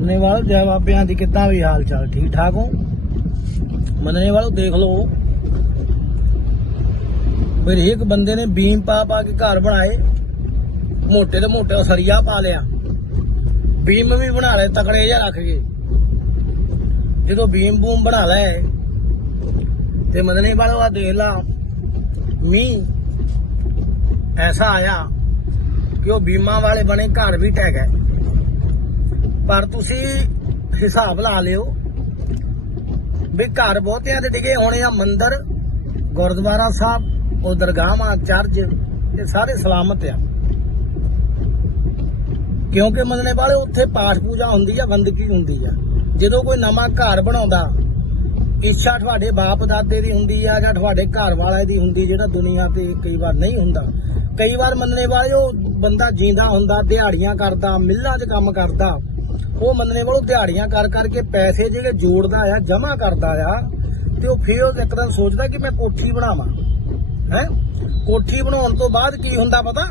ਮੰਨਣੇ ਵਾਲੋ ਜੈ ਬਾਬਿਆਂ ਦੀ ਕਿੱਦਾਂ ਵੀ ਹਾਲ ਚਾਲ? ਠੀਕ ਠਾਕ ਹੋ? ਮੰਨਣੇ ਵਾਲੋ ਦੇਖ ਲਓ। ਮੇਰੇ ਇੱਕ ਬੰਦੇ ਨੇ ਬੀਮ ਪਾ ਪਾ ਕੇ ਘਰ ਬਣਾਏ। ਮੋਟੇ ਤੇ ਮੋਟੇ ਸਰੀਆ ਪਾ ਲਿਆ। ਬੀਮ ਵੀ ਬਣਾ ਲਏ, ਤਕੜੇ ਜਿਹਾ ਰੱਖ ਕੇ। ਜਦੋਂ ਬੀਮ ਬੂਮ ਬਣਾ ਲੈ ਤੇ ਮੰਨਣੇ ਵਾਲੋ ਆ ਦੇਖ ਲਾ, ਮੀਂਹ ਐਸਾ ਆਇਆ ਕਿ ਉਹ ਬੀਮਾ ਵਾਲੇ ਬਣੇ, ਘਰ ਵੀ ਟਹਿ ਗਏ। ਪਰ ਤੁਸੀਂ ਹਿਸਾਬ ਲਾ ਲਿਓ ਵੀ ਘਰ ਬਹੁਤਿਆਂ ਦੇ ਡਿਗੇ ਹੋਣੇ ਆ ਮੰਦਰ, ਗੁਰਦੁਆਰਾ ਸਾਹਿਬ, ਉਹ ਦਰਗਾਹਾਂ ਚਰਚ, ਇਹ ਸਾਰੇ ਸਲਾਮਤ ਆ। ਕਿਉਂਕਿ ਮੰਨਣੇ ਵਾਲੇ ਉੱਥੇ ਪਾਠ ਪੂਜਾ ਹੁੰਦੀ ਆ ਬੰਦਗੀ ਹੁੰਦੀ ਆ। ਜਦੋਂ ਕੋਈ ਨਵਾਂ ਘਰ ਬਣਾਉਂਦਾ, ਇੱਛਾ ਤੁਹਾਡੇ ਬਾਪ ਦਾਦੇ ਦੀ ਹੁੰਦੀ ਆ ਜਾਂ ਤੁਹਾਡੇ ਘਰ ਵਾਲੇ ਦੀ ਹੁੰਦੀ, ਜਿਹੜਾ ਦੁਨੀਆ ਤੇ ਕਈ ਵਾਰ ਨਹੀਂ ਹੁੰਦਾ। ਕਈ ਵਾਰ ਮੰਨਣੇ ਵਾਲੇ ਉਹ ਬੰਦਾ ਜੀਂਦਾ ਹੁੰਦਾ, ਦਿਹਾੜੀਆਂ ਕਰਦਾ, ਮਿੱਲਾਂ 'ਚ ਕੰਮ ਕਰਦਾ। ਉਹ ਮੰਨਣੇ ਵਾਲੋ ਦਿਹਾੜੀਆਂ ਕਰ ਕਰਕੇ ਪੈਸੇ ਜਿਹੜੇ ਜੋੜਦਾ ਆ, ਜਮ੍ਹਾਂ ਕਰਦਾ ਆ, ਤੇ ਉਹ ਫਿਰ ਉਹ ਇੱਕ ਦਿਨ ਸੋਚਦਾ ਕਿ ਮੈਂ ਕੋਠੀ ਬਣਾਵਾਂ। ਹੈ? ਕੋਠੀ ਬਣਾਉਣ ਤੋਂ ਬਾਅਦ ਕੀ ਹੁੰਦਾ ਪਤਾ?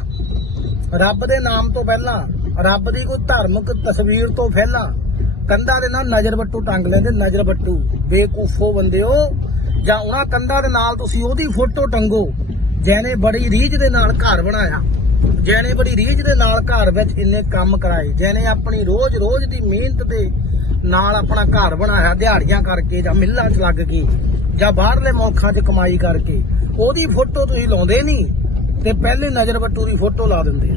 ਰੱਬ ਦੇ ਨਾਮ ਤੋਂ ਪਹਿਲਾਂ, ਰੱਬ ਦੀ ਕੋਈ ਧਾਰਮਿਕ ਤਸਵੀਰ ਤੋਂ ਪਹਿਲਾਂ ਕੰਧਾਂ ਦੇ ਨਾਲ ਨਜ਼ਰ ਬੱਟੂ ਟੰਗ ਲੈਂਦੇ, ਨਜ਼ਰ ਬੱਟੂ। ਬੇਕੂਫੋ ਬੰਦਿਓ ਜਾਂ ਉਹਨਾਂ ਕੰਧਾਂ ਦੇ ਨਾਲ ਤੁਸੀਂ ਉਹਦੀ ਫੋਟੋ ਟੰਗੋ, ਜਿਹਨੇ ਬੜੀ ਰੀਝ ਦੇ ਨਾਲ ਘਰ ਬਣਾਇਆ। ਜਿਹਨੇ ਬੜੀ ਰੀਝ ਦੇ ਨਾਲ ਘਰ ਵਿੱਚ ਇੰਨੇ ਕੰਮ ਕਰਾਏ, ਜਿਹਨੇ ਆਪਣੀ ਰੋਜ਼-ਰੋਜ਼ ਦੀ ਮਿਹਨਤ ਦੇ ਨਾਲ ਆਪਣਾ ਘਰ ਬਣਾਇਆ, ਦਿਹਾੜੀਆਂ ਕਰਕੇ ਜਾਂ ਮਿੱਲਾਂ 'ਚ ਲੱਗ ਕੇ ਜਾਂ ਬਾਹਰਲੇ ਮੁਲਕਾਂ 'ਚ ਕਮਾਈ ਕਰਕੇ, ਉਹਦੀ ਫੋਟੋ ਤੁਸੀਂ ਲਾਉਂਦੇ ਨਹੀਂ ਤੇ ਪਹਿਲੇ ਨਜ਼ਰ ਬੱਟੂ ਦੀ ਫੋਟੋ ਲਾ ਦਿੰਦੇ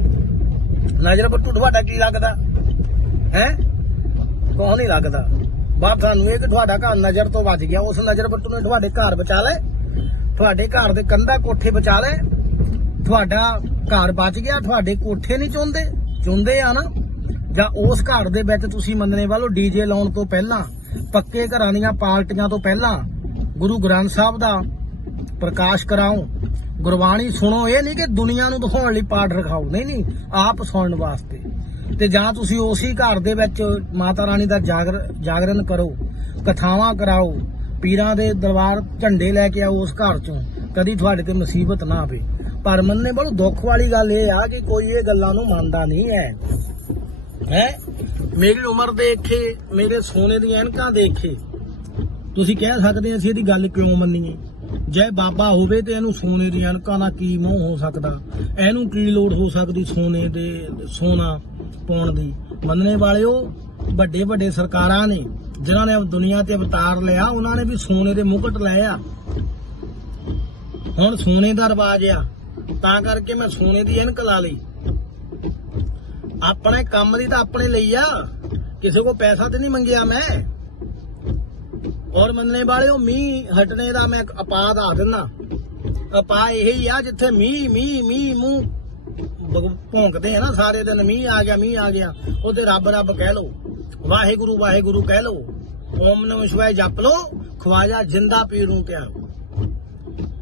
ਨਜ਼ਰ ਬੱਟੂ ਤੁਹਾਡਾ ਕੀ ਲੱਗਦਾ? ਹੈ? ਕੋਹ ਨਹੀਂ ਲੱਗਦਾ? ਬਾਪ ਤੁਹਾਨੂੰ ਇਹ ਕਿ ਤੁਹਾਡਾ ਘਰ ਨਜ਼ਰ ਤੋਂ ਵੱਜ ਗਿਆ, ਉਸ ਨਜ਼ਰ ਬੱਟੂ ਨੇ ਤੁਹਾਡੇ ਘਰ ਬਚਾ ਲਏ, ਤੁਹਾਡੇ ਘਰ ਦੇ ਕੰਧਾ ਕੋਠੇ ਬਚਾ ਲਏ ਤੁਹਾਡਾ ਘਰ ਬਚ ਗਿਆ, ਤੁਹਾਡੇ ਕੋਠੇ ਨਹੀਂ ਚੁੰਦੇ ਚੁੰਦੇ ਆ ਨਾ? ਜਾਂ ਉਸ ਘਰ ਦੇ ਵਿੱਚ ਤੁਸੀਂ ਮੰਨਣੇ ਵਾਲੋ ਡੀਜੇ ਲਾਉਣ ਤੋਂ ਪਹਿਲਾਂ, ਪੱਕੇ ਘਰਾਂ ਦੀਆਂ ਪਾਰਟੀਆਂ ਤੋਂ ਪਹਿਲਾਂ, ਗੁਰੂ ਗ੍ਰੰਥ ਸਾਹਿਬ ਦਾ ਪ੍ਰਕਾਸ਼ ਕਰਾਓ। ਗੁਰਬਾਣੀ ਸੁਣੋ, ਇਹ ਨਹੀਂ ਕਿ ਦੁਨੀਆ ਨੂੰ ਦਿਖਾਉਣ ਲਈ ਪਾਠ ਰਖਾਓ। ਨਹੀਂ ਨਹੀਂ, ਆਪ ਸੁਣਨ ਵਾਸਤੇ। ਤੇ ਜਾਂ ਤੁਸੀਂ ਉਸੇ ਘਰ ਦੇ ਵਿੱਚ ਮਾਤਾ ਰਾਣੀ ਦਾ ਜਾਗਰ ਜਾਗਰਣ ਕਰੋ, ਕਥਾਵਾਂ ਕਰਾਓ, ਪੀਰਾਂ ਦੇ ਦਰਬਾਰ ਝੰਡੇ ਲੈ ਕੇ ਆਓ ਉਸ ਘਰ ਚੋਂ, ਕਦੀ ਤੁਹਾਡੇ ਤੇ ਮੁਸੀਬਤ ਨਾ ਆਵੇ। ਪਰ ਮੰਨੇ ਬੜੋ ਦੁੱਖ ਵਾਲੀ ਗੱਲ ਇਹ ਆ ਕਿ ਕੋਈ ਇਹ ਗੱਲਾਂ ਨੂੰ ਮੰਨਦਾ ਨਹੀਂ ਹੈ। ਹੈ? ਮੇਰੀ ਉਮਰ ਦੇਖੇ, ਮੇਰੇ ਸੋਨੇ ਦੀਆਂ ਐਨਕਾਂ ਦੇਖੇ। ਤੁਸੀਂ ਕਹਿ ਸਕਦੇ ਅਸੀਂ ਇਹਦੀ ਗੱਲ ਕਿਉਂ ਮੰਨੀਏ? ਜੇ ਬਾਬਾ ਹੋਵੇ ਤੇ ਇਹਨੂੰ ਸੋਨੇ ਦੀਆਂ ਅਣਕਾਂ ਦਾ ਕੀ ਮੋਹ ਹੋ ਸਕਦਾ? ਇਹਨੂੰ ਕੀ ਲੋੜ ਹੋ ਸਕਦੀ ਸੋਨੇ ਦੇ, ਸੋਨਾ ਪਾਉਣ ਦੀ? ਮੰਨਣੇ ਵਾਲਿਓ ਵੱਡੇ ਵੱਡੇ ਸਰਕਾਰਾਂ ਨੇ, ਜਿਨ੍ਹਾਂ ਨੇ ਦੁਨੀਆ ਤੇ ਅਵਤਾਰ ਲਿਆ, ਉਹਨਾਂ ਨੇ ਵੀ ਸੋਨੇ ਦੇ ਮੁਕਟ ਲਏ ਆ। ਹੁਣ ਸੋਨੇ ਦਾ ਰਿਵਾਜ ਆ। ਤਾਂ ਕਰਕੇ ਮੈਂ ਸੋਨੇ ਦੀ ਐਨਕ ਲਾ ਲਈ। ਆਪਣੇ ਕੰਮ ਦੀ ਤਾਂ ਆਪਣੇ ਲਈ ਆ। ਕਿਸੇ ਕੋ ਪੈਸਾ ਤੇ ਨਹੀਂ ਮੰਗਿਆ ਮੈਂ। ਔਰ ਮੰਨਣੇ ਵਾਲਿਓ, ਮੀਂਹ ਹਟਣੇ ਦਾ ਮੈਂ ਅਪਾ ਦਾ ਦਿੰਦਾ। ਅਪਾ ਇਹ ਹੀ ਆ ਜਿੱਥੇ ਮੀਂਹ ਮੀਂਹ ਮੀਂਹ, ਮੂੰਹ ਬ- ਭੌਂਕਦੇ ਆ ਨਾ ਸਾਰੇ ਦਿਨ। ਮੀਂਹ ਆ ਗਿਆ, ਮੀਂਹ ਆ ਗਿਆ। ਉਹਦੇ ਰੱਬ ਰੱਬ ਕਹਿ ਲੋ ਵਾਹਿਗੁਰੂ ਵਾਹਿਗੁਰੂ ਕਹਿ ਲੋ ਓਮ ਨਮঃ ਸ਼ਿਵਾਏ ਜਪ ਲੋ ਖਵਾਜਾ ਜਿੰਦਾ ਪੀਰ ਨੂੰ ਕਿਹਾ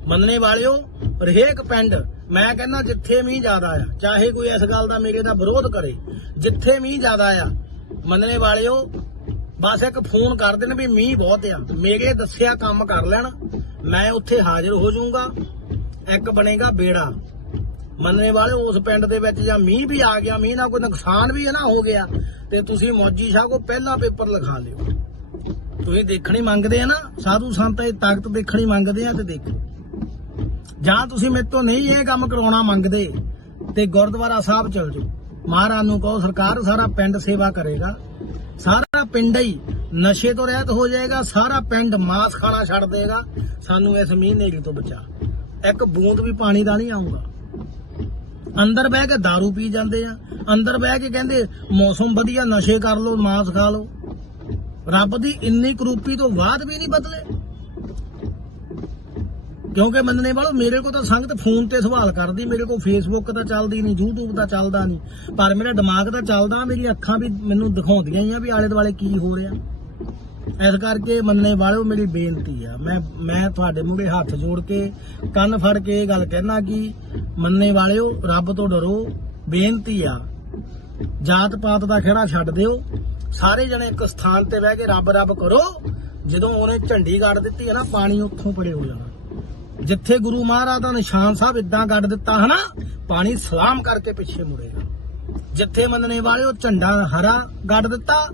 ਮੰਨਣੇ ਵਾਲਿਓ ਹਰੇਕ ਪਿੰਡ, ਮੈਂ ਕਹਿੰਦਾ ਜਿੱਥੇ ਮੀਂਹ ਜ਼ਿਆਦਾ ਆ, ਚਾਹੇ ਕੋਈ ਇਸ ਗੱਲ ਦਾ ਮੇਰੇ ਦਾ ਵਿਰੋਧ ਕਰੇ, ਜਿੱਥੇ ਮੀਂਹ ਜ਼ਿਆਦਾ ਆ, ਮੰਨਣੇ ਵਾਲਿਓ, ਬਸ ਇੱਕ ਫੋਨ ਕਰ ਦੇਣ ਵੀ ਮੀਂਹ ਬਹੁਤ ਆ। ਮੇਰੇ ਦੱਸਿਆ ਕੰਮ ਕਰ ਲੈਣ, ਮੈਂ ਉੱਥੇ ਹਾਜ਼ਰ ਹੋ ਜਾਊਂਗਾ, ਇੱਕ ਬਣੇਗਾ ਬੇੜਾ। ਮੰਨਣੇ ਵਾਲੇ ਉਸ ਪਿੰਡ ਦੇ ਵਿੱਚ ਜਾਂ ਮੀਂਹ ਵੀ ਆ ਗਿਆ, ਮੀਂਹ ਨਾਲ ਕੋਈ ਨੁਕਸਾਨ ਵੀ ਹੈ ਨਾ ਹੋ ਗਿਆ, ਤੇ ਤੁਸੀਂ ਮੌਜੀ ਸ਼ਾਹ ਕੋ ਪਹਿਲਾ ਪੇਪਰ ਲਿਖਾ ਲਿਓ। ਤੁਸੀਂ ਦੇਖਣੀ ਮੰਗਦੇ ਆ ਨਾ, ਸਾਧੂ ਸੰਤ ਇਹ ਤਾਕਤ ਦੇਖਣੀ ਮੰਗਦੇ ਆ ਤੇ ਦੇਖੋ। ਜਾਂ ਤੁਸੀਂ ਮੇਰੇ ਤੋਂ ਨਹੀਂ ਇਹ ਕੰਮ ਕਰਾਉਣਾ ਮੰਗਦੇ, ਤੇ ਗੁਰਦੁਆਰਾ ਸਾਹਿਬ ਚਲ ਜਾਓ। ਮਹਾਰਾਜ ਨੂੰ ਕਹੋ, ਸਰਕਾਰ ਸਾਰਾ ਪਿੰਡ ਸੇਵਾ ਕਰੇਗਾ। ਸਾਰਾ ਪਿੰਡ ਹੀ ਨਸ਼ੇ ਤੋਂ ਰਹਿਤ ਹੋ ਜਾਏਗਾ, ਸਾਰਾ ਪਿੰਡ ਮਾਸ ਖਾਣਾ ਛੱਡ ਦੇਗਾ। ਸਾਨੂੰ ਇਸ ਮੀਂਹ ਨੇਰੀ ਤੋਂ ਬਚਾ। ਇੱਕ ਬੂੰਦ ਵੀ ਪਾਣੀ ਦਾ ਨਹੀਂ ਆਊਗਾ। ਅੰਦਰ ਬਹਿ ਕੇ दारू ਪੀ ਜਾਂਦੇ ਆ। ਅੰਦਰ ਬਹਿ ਕੇ ਕਹਿੰਦੇ, ਮੌਸਮ ਵਧੀਆ, ਨਸ਼ੇ ਕਰ ਲਓ, ਮਾਸ ਖਾ ਲਓ। ਰੱਬ ਦੀ ਇੰਨੀ ਕਰੂਪੀ ਤੋਂ ਬਾਅਦ ਵੀ ਨਹੀਂ ਬਦਲੇ। ਕਿਉਂਕਿ ਮੰਨਣੇ ਵਾਲੋ, ਮੇਰੇ ਕੋਲ ਤਾਂ ਸੰਗਤ ਫੋਨ ਤੇ ਸਵਾਲ ਕਰਦੀ, ਮੇਰੇ ਕੋਲ ਫੇਸਬੁੱਕ ਤਾਂ ਚੱਲਦੀ ਨਹੀਂ, YouTube ਤਾਂ ਚੱਲਦਾ ਨਹੀਂ। ਪਰ ਮੇਰਾ ਦਿਮਾਗ ਤਾਂ ਚੱਲਦਾ, ਮੇਰੀ ਅੱਖਾਂ ਵੀ ਮੈਨੂੰ ਦਿਖਾਉਂਦੀਆਂ ਹੀ ਆ ਵੀ ਆਲੇ ਦੁਆਲੇ ਕੀ ਹੋ ਰਿਹਾ। ਇਸ ਕਰਕੇ ਮੰਨਣੇ ਵਾਲਿਓ ਮੇਰੀ ਬੇਨਤੀ ਆ, ਮੈਂ ਮੈਂ ਤੁਹਾਡੇ ਮੂਹਰੇ ਹੱਥ ਜੋੜ ਕੇ ਕੰਨ ਫੜ ਕੇ ਇਹ ਗੱਲ ਕਹਿਣਾ ਕਿ ਮੰਨਣੇ ਵਾਲਿਓ, ਰੱਬ ਤੋਂ ਡਰੋ। ਬੇਨਤੀ ਆ ਜਾਤ ਪਾਤ ਦਾ ਖੇੜਾ ਛੱਡ ਦਿਓ। ਸਾਰੇ ਜਣੇ ਇੱਕ ਸਥਾਨ ਤੇ ਬਹਿ ਕੇ ਰੱਬ ਰੱਬ ਕਰੋ। ਜਦੋਂ ਉਹਨੇ ਝੰਡੀ ਗੱਡ ਦਿੱਤੀ ਹੈ ਨਾ, ਪਾਣੀ ਉੱਥੋਂ ਪੜੇ ਹੋ ਜਾਣਾ। ਜਿੱਥੇ ਗੁਰੂ ਮਹਾਰਾਜ ਦਾ ਨਿਸ਼ਾਨ ਸਾਹਿਬ ਇਦਾਂ ਗੱਡ ਦਿੱਤਾ ਹਨਾ, ਪਾਣੀ ਸਲਾਮ ਕਰਕੇ ਪਿੱਛੇ ਮੁੜੇਗਾ ਜਿੱਥੇ ਮੰਨਣੇ ਵਾਲੇ ਝੰਡਾ ਹਰਾ ਗੱਡ ਦਿੱਤਾ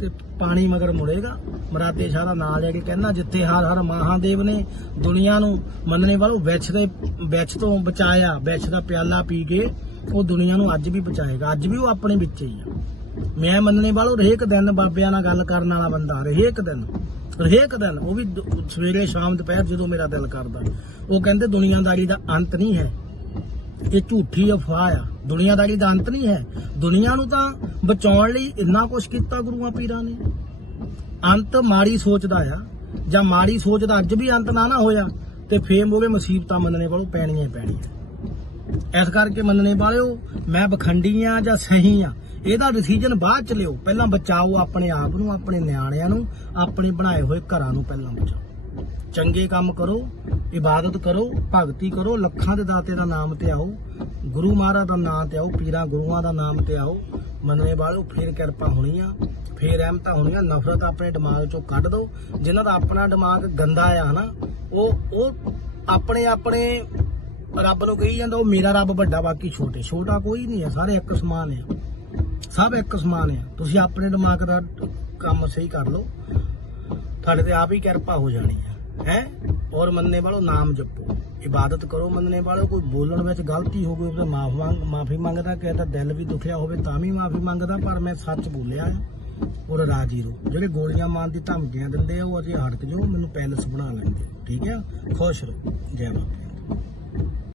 ਤੇ ਪਾਣੀ ਮਗਰ ਮੁੜੇਗਾ। ਮਰਾਦੇ ਸ਼ਾਹ ਦਾ ਨਾਂ ਲੈ ਕੇ ਕਹਿੰਦਾ, ਜਿੱਥੇ ਹਰ ਹਰ ਮਹਾਦੇਵ ਨੇ ਦੁਨੀਆ ਨੂੰ ਮੰਨਣੇ ਵਾਲੋ ਵਿੱਚ ਦੇ ਵਿੱਚ ਤੋਂ ਬਚਾਇਆ ਵਿੱਚ ਦਾ ਪਿਆਲਾ ਪੀ ਕੇ ਉਹ ਦੁਨੀਆ ਨੂੰ ਅੱਜ ਵੀ ਬਚਾਏਗਾ। ਅੱਜ ਵੀ ਉਹ ਆਪਣੇ ਵਿੱਚ ਹੀ ਆ। ਮੈਂ ਮੰਨਣੇ ਵਾਲੋ ਹਰੇਕ ਦਿਨ ਬਾਬਿਆਂ ਨਾਲ ਗੱਲ ਕਰਨ ਵਾਲਾ ਬੰਦਾ, ਹਰੇਕ ਦਿਨ। ਹਰੇਕ ਦਿਨ, ਉਹ ਵੀ ਦ- ਸਵੇਰੇ, ਸ਼ਾਮ, ਦੁਪਹਿਰ ਜਦੋਂ ਮੇਰਾ ਦਿਲ ਕਰਦਾ, ਉਹ ਕਹਿੰਦੇ ਦੁਨੀਆਦਾਰੀ ਦਾ ਅੰਤ ਨਹੀਂ ਹੈ। ਇਹ ਝੂਠੀ ਅਫਵਾਹ ਆ। ਦੁਨੀਆਦਾਰੀ ਦਾ ਅੰਤ ਨਹੀਂ ਹੈ। ਦੁਨੀਆ ਨੂੰ ਤਾਂ ਬਚਾਉਣ ਲਈ ਇੰਨਾ ਕੁਝ ਕੀਤਾ ਗੁਰੂਆਂ ਪੀਰਾਂ ਨੇ। ਅੰਤ ਮਾੜੀ ਸੋਚ ਦਾ ਆ, ਜਾਂ ਮਾੜੀ ਸੋਚ ਦਾ ਅੱਜ ਵੀ ਅੰਤ ਨਾ ਨਾ ਹੋਇਆ, ਤੇ ਫੇਮ ਹੋਵੇ ਮੁਸੀਬਤਾਂ ਮੰਨਣੇ ਵਾਲੋ ਪੈਣੀਆਂ ਹੀ ਪੈਣੀਆਂ। ਇਸ ਕਰਕੇ ਮੰਨਣੇ ਵਾਲਿਓ, ਮੈਂ ਬਖੰਡੀ ਆ ਜਾਂ ਸਹੀ ਆ ਇਹਦਾ ਡਿਸੀਜਨ ਬਾਅਦ ਚ ਲਿਓ। ਪਹਿਲਾਂ ਬਚਾਓ ਆਪਣੇ ਆਪ ਨੂੰ, ਆਪਣੇ ਨਿਆਣਿਆਂ ਨੂੰ, ਆਪਣੇ ਬਣਾਏ ਹੋਏ ਘਰਾਂ ਨੂੰ ਪਹਿਲਾਂ ਬਚਾਓ। ਚੰਗੇ ਕੰਮ ਕਰੋ, ਇਬਾਦਤ ਕਰੋ, ਭਗਤੀ ਕਰੋ, ਲੱਖਾਂ ਦੇ ਦਾਤੇ ਦਾ ਨਾਮ ਤੇ ਆਓ, ਗੁਰੂ ਮਹਾਰਾਜ ਦਾ ਨਾਮ ਤੇ ਆਓ, ਪੀਰਾਂ ਗੁਰੂਆਂ ਦਾ ਨਾਮ ਤੇ ਆਓ, ਮੰਨਣੇ ਵਾਲੋ ਫੇਰ ਕਿਰਪਾ ਹੋਣੀ ਆ, ਫੇਰ ਅਹਿਮਤਾਂ ਹੋਣੀਆਂ, ਨਫ਼ਰਤ ਆਪਣੇ ਦਿਮਾਗ ਚੋਂ ਕੱਢ ਦਿਓ। ਜਿਨ੍ਹਾਂ ਦਾ ਆਪਣਾ ਦਿਮਾਗ ਗੰਦਾ ਆ ਹਨਾ ਉਹ ਉਹ ਆਪਣੇ ਆਪਣੇ ਰੱਬ ਨੂੰ ਕਹੀ ਜਾਂਦਾ, ਉਹ ਮੇਰਾ ਰੱਬ ਵੱਡਾ, ਬਾਕੀ ਛੋਟੇ, ਛੋਟਾ ਕੋਈ ਨਹੀਂ ਹੈ ਸਾਰੇ ਇੱਕ ਸਮਾਨ ਆ। ਸਭ ਇੱਕ ਸਮਾਨ ਆ। ਤੁਸੀਂ ਆਪਣੇ ਦਿਮਾਗ ਦਾ ਕੰਮ ਸਹੀ ਕਰ ਲਓ। ਤੁਹਾਡੇ ਤੇ ਆਪ ਹੀ ਕਿਰਪਾ ਹੋ ਜਾਣੀ ਹੈ ਹੈ? ਔਰ ਮੰਨਣੇ ਵਾਲੋ ਨਾਮ ਜਪੋ। ਇਬਾਦਤ ਕਰੋ ਮੰਨਣੇ ਵਾਲੋ। ਕੋਈ ਬੋਲਣ ਵਿੱਚ ਗਲਤੀ ਹੋ ਗਈ ਤਾਂ ਮਾਫ ਮੰਗ, ਮਾਫੀ ਮੰਗਦਾ, ਕਿਸੇ ਦਾ ਦਿਲ ਵੀ ਦੁਖਿਆ ਹੋਵੇ ਤਾਂ ਵੀ ਮਾਫੀ ਮੰਗਦਾ, ਪਰ ਮੈਂ ਸੱਚ ਬੋਲਿਆ ਔਰ ਰਾਜੀ ਰਹੋ। ਜਿਹੜੇ ਗੋਲੀਆਂ ਮਾਰਨ ਦੀ ਧਮਕੀਆਂ ਦਿੰਦੇ ਆ, ਉਹ ਅਜੇ ਹਟਕ ਜਾਓ, ਮੈਨੂੰ ਪੈਲਸ ਬਣਾ ਲੈਂਦੇ ਠੀਕ ਹੈ ਖੁਸ਼ ਰਹੋ। ਜੈ ਬਾਬਾ